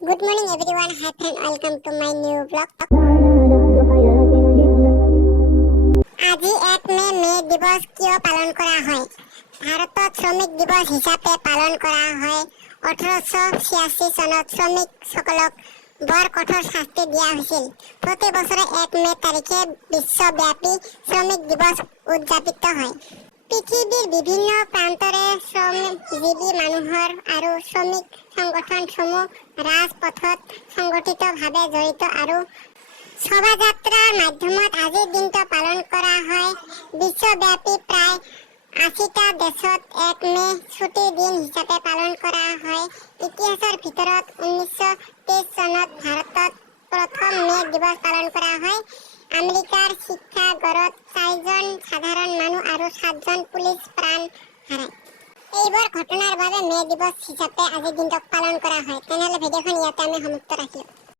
Good morning everyone, hi friend, welcome to my new vlog. আজি 1 মে দিৱস কিয় পালন কৰা হয়? ভাৰতত শ্ৰমিক দিৱস হিচাপে পালন কৰা হয়। 1886 চনত শ্ৰমিকসকলক বৰ কঠোৰ শাস্তি দিয়া হৈছিল। প্ৰতি বছৰে 1 মে তাৰিখে বিশ্বব্যাপী শ্ৰমিক দিৱস উদযাপিত হয়। পৃথিৱীৰ বিভিন্ন প্ৰান্তৰে শ্ৰমজীৱী মানুহৰ আৰু শ্ৰমিক সংগঠনসমূহ ৰাজপথত সংগঠিতভাৱে জড়িত আৰু শোভাযাত্ৰাৰ মাধ্যমত আজিৰ দিনটো পালন কৰা হয়। বিশ্বব্যাপী প্ৰায় 80টা দেশত 1 মে ছুটিৰ দিন হিচাপে পালন কৰা হয়। ইতিহাসৰ ভিতৰত 1923 চনত ভাৰতত প্ৰথম মে দিৱস পালন কৰা হয়। আমেৰিকাৰ শিকাগোত 4জন সাধাৰণ মানুহ আৰু 7জন পুলিচ প্ৰাণ হাৰায়। এইবোৰ ঘটনাৰ বাবে মে দিৱস হিচাপে আজিৰ দিনটোক পালন কৰা হয়। তেনেহ'লে ভিডিঅ'খন ইয়াতে আমি সমাপ্ত ৰাখিলোঁ।